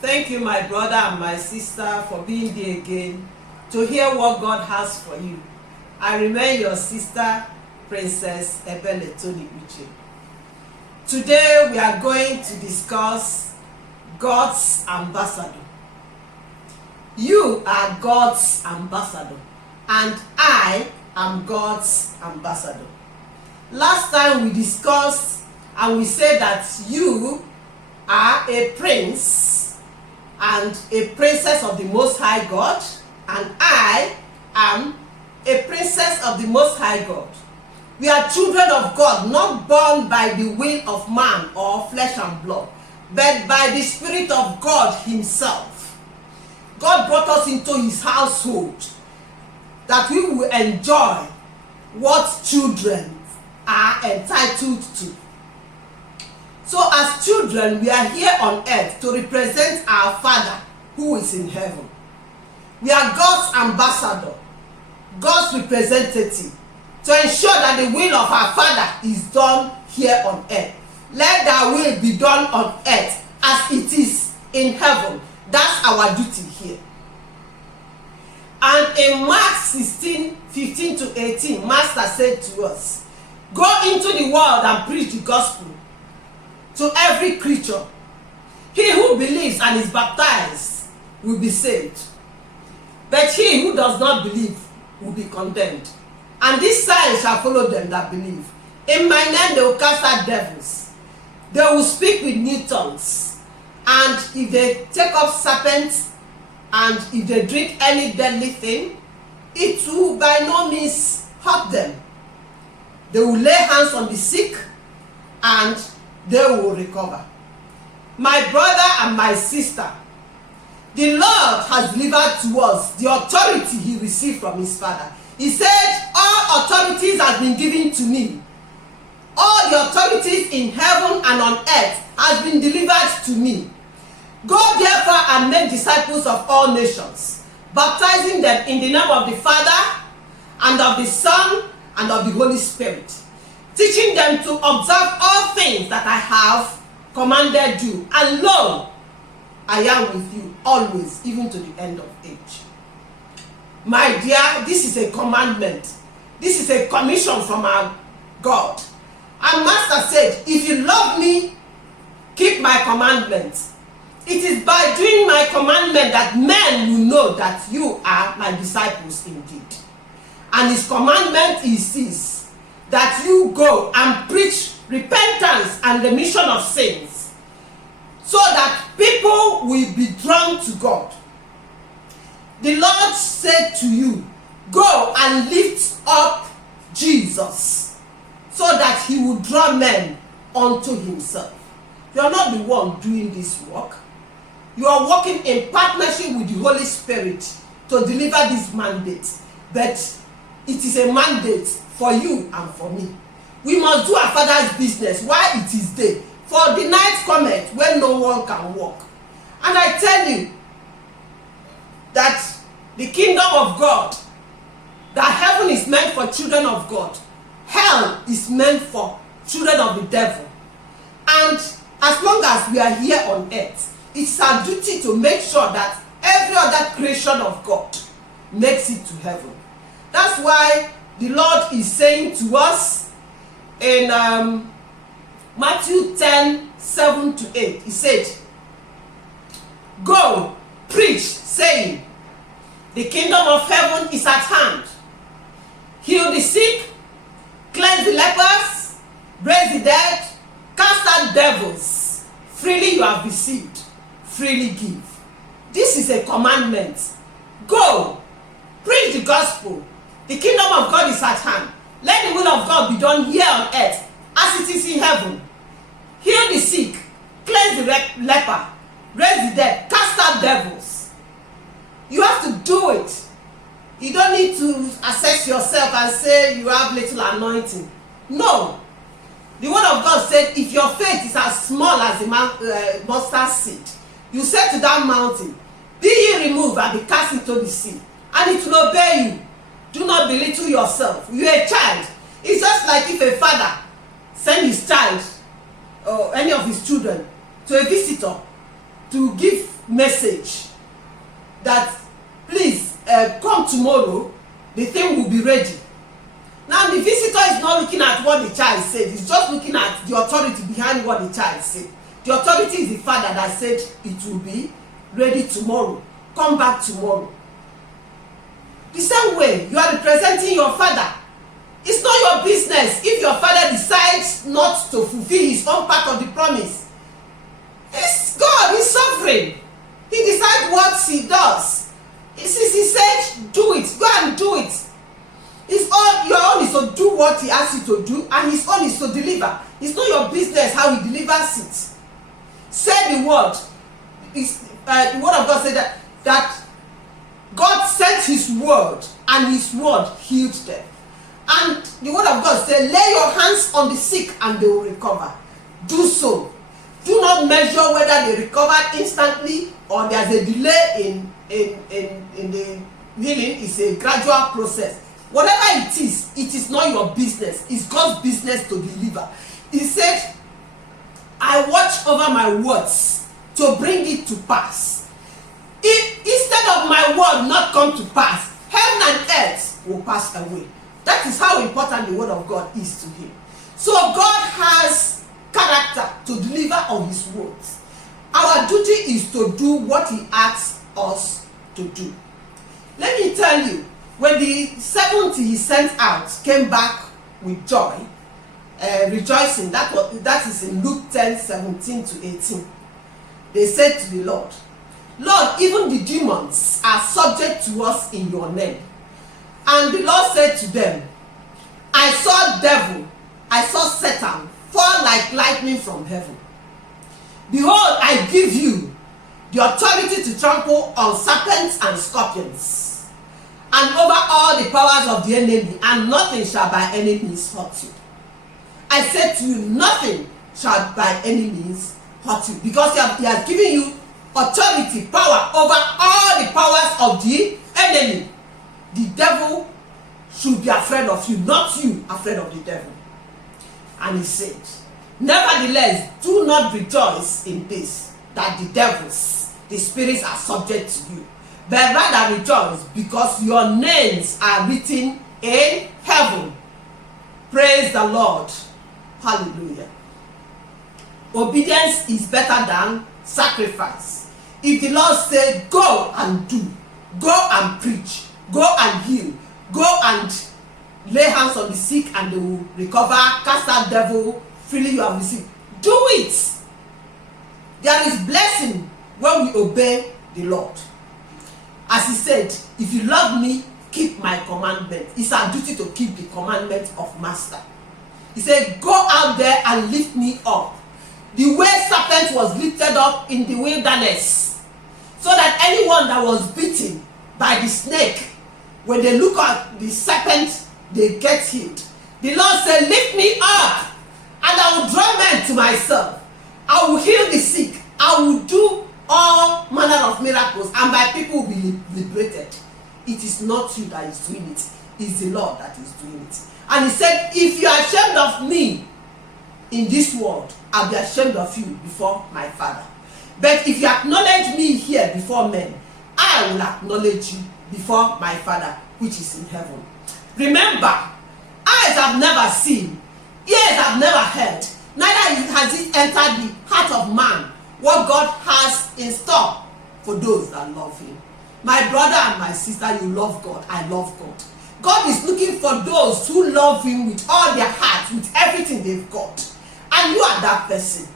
Thank you, my brother and my sister, for being there again to hear what God has for you. I remain your sister, Princess Ebele Tony Uche. Today we are going to discuss God's ambassador. You are God's ambassador, and I am God's ambassador. Last time we discussed and we said that you are a prince and a princess of the Most High God, and I am a princess of the Most High God. We are children of God, not born by the will of man or flesh and blood, but by the Spirit of God Himself. God brought us into His household that we will enjoy what children are entitled to. So as children, we are here on earth to represent our Father who is in heaven. We are God's ambassador, God's representative, to ensure that the will of our Father is done here on earth. Let thy will be done on earth as it is in heaven. That's our duty here. And in Mark 16:15-18, Master said to us, go into the world and preach the gospel to every creature. He who believes and is baptized will be saved, but he who does not believe will be condemned. And this sign shall follow them that believe. In my name they will cast out devils. They will speak with new tongues. And if they take up serpents, and if they drink any deadly thing, it will by no means hurt them. They will lay hands on the sick, and they will recover. My brother and my sister, the Lord has delivered to us the authority He received from His Father. He said, all authorities have been given to me. All the authorities in heaven and on earth has been delivered to me. Go therefore and make disciples of all nations, baptizing them in the name of the Father and of the Son and of the Holy Spirit, teaching them to observe all things that I have commanded you. And lo, I am with you always, even to the end of age. My dear, this is a commandment. This is a commission from our God. And Master said, if you love me, keep my commandments. It is by doing my commandment that men will know that you are my disciples indeed. And His commandment is this, that you go and preach repentance and remission of sins, so that people will be drawn to God. The Lord said to you, go and lift up Jesus, so that He will draw men unto Himself. You are not the one doing this work. You are working in partnership with the Holy Spirit to deliver this mandate. But it is a mandate for you and for me. We must do our Father's business while it is day, for the night cometh when no one can walk. And I tell you that the kingdom of God, that heaven is meant for children of God, hell is meant for children of the devil. And as long as we are here on earth, it's our duty to make sure that every other creation of God makes it to heaven. That's why the Lord is saying to us in Matthew 10:7-8, He said, go, preach, saying, the kingdom of heaven is at hand. Heal the sick, cleanse the lepers, raise the dead, cast out devils. Freely you have received, freely give. This is a commandment. Go, preach the gospel. The kingdom of God is at hand. Let the will of God be done here on earth as it is in heaven. Heal the sick, cleanse the leper, raise the dead, cast out devils. You have to do it. You don't need to assess yourself and say you have little anointing. No. The word of God said, if your faith is as small as a mustard seed, you say to that mountain, be ye removed and be cast into the sea, and it will obey you. Do not belittle yourself. You are a child. It's just like if a father send his child or any of his children to a visitor to give message that please come tomorrow, the thing will be ready. Now the visitor is not looking at what the child said, he's just looking at the authority behind what the child said. The authority is the father that said it will be ready tomorrow, come back tomorrow. The same way, you are representing your father. It's not your business if your father decides not to fulfill his own part of the promise. It's God, he's sovereign. He decides what he does. He said, do it, go and do it. Your own is to do what he asks you to do, and his own is to deliver. It's not your business how he delivers it. Say the word. The word of God said that God sent his word, and his word healed them. And the word of God said, lay your hands on the sick and they will recover. Do so. Do not measure whether they recovered instantly or there's a delay in the healing. It's a gradual process. Whatever it is not your business. It's God's business to deliver. He said, I watch over my words to bring it to pass. If instead of my word not come to pass, heaven and earth will pass away. That is how important the word of God is to him. So God has character to deliver on his words. Our duty is to do what he asks us to do. Let me tell you, when the 70 he sent out came back with joy, rejoicing, that is in Luke 10:17-18. They said to the Lord, Lord, even the demons are subject to us in your name. And the Lord said to them, I saw Satan fall like lightning from heaven. Behold, I give you the authority to trample on serpents and scorpions, and over all the powers of the enemy, and nothing shall by any means hurt you. I said to you, nothing shall by any means hurt you, because he has given you authority, power over all the powers of the enemy. The devil should be afraid of you, not you afraid of the devil. And he said, nevertheless, do not rejoice in this, that the devils, the spirits are subject to you, but rather rejoice because your names are written in heaven. Praise the Lord. Hallelujah. Obedience is better than sacrifice. If the Lord said, go and do, go and preach, go and heal, go and lay hands on the sick and they will recover, cast out devil, freely you have received, do it. There is blessing when we obey the Lord. As he said, if you love me, keep my commandment. It's our duty to keep the commandment of master. He said, go out there and lift me up. The way serpent was lifted up in the wilderness, so that anyone that was bitten by the snake, when they look at the serpent, they get healed. The Lord said, lift me up, and I will draw men to myself. I will heal the sick. I will do all manner of miracles, and my people will be liberated. It is not you that is doing it. It's the Lord that is doing it. And he said, if you are ashamed of me in this world, I'll be ashamed of you before my Father. But if you acknowledge me here before men, I will acknowledge you before my Father which is in heaven. Remember, eyes have never seen, ears have never heard, neither has it entered the heart of man what God has in store for those that love him. My brother and my sister, you love God. I love God. God is looking for those who love him with all their heart, with everything they've got. And you are that person.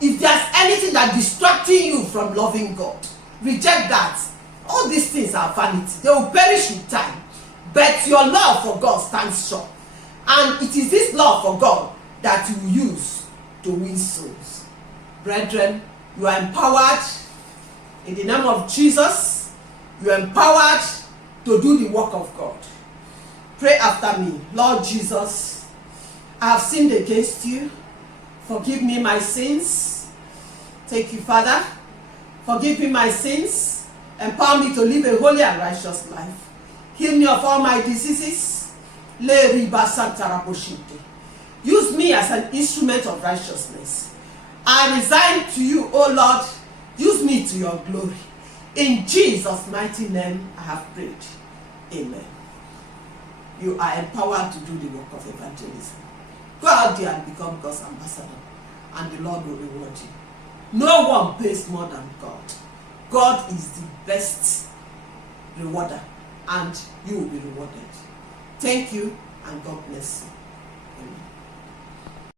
If there's anything that's distracting you from loving God, reject that. All these things are vanity. They will perish with time. But your love for God stands strong. And it is this love for God that you will use to win souls. Brethren, you are empowered in the name of Jesus. You are empowered to do the work of God. Pray after me. Lord Jesus, I have sinned against you. Forgive me my sins. Thank you, Father. Forgive me my sins. Empower me to live a holy and righteous life. Heal me of all my diseases. Use me as an instrument of righteousness. I resign to you, O Lord, Use me to your glory. In Jesus' mighty name I have prayed. Amen. You are empowered to do the work of evangelism. Go out there and become God's ambassador, and the Lord will reward you. No one pays more than God. God is the best rewarder, and you will be rewarded. Thank you, and God bless you. Amen.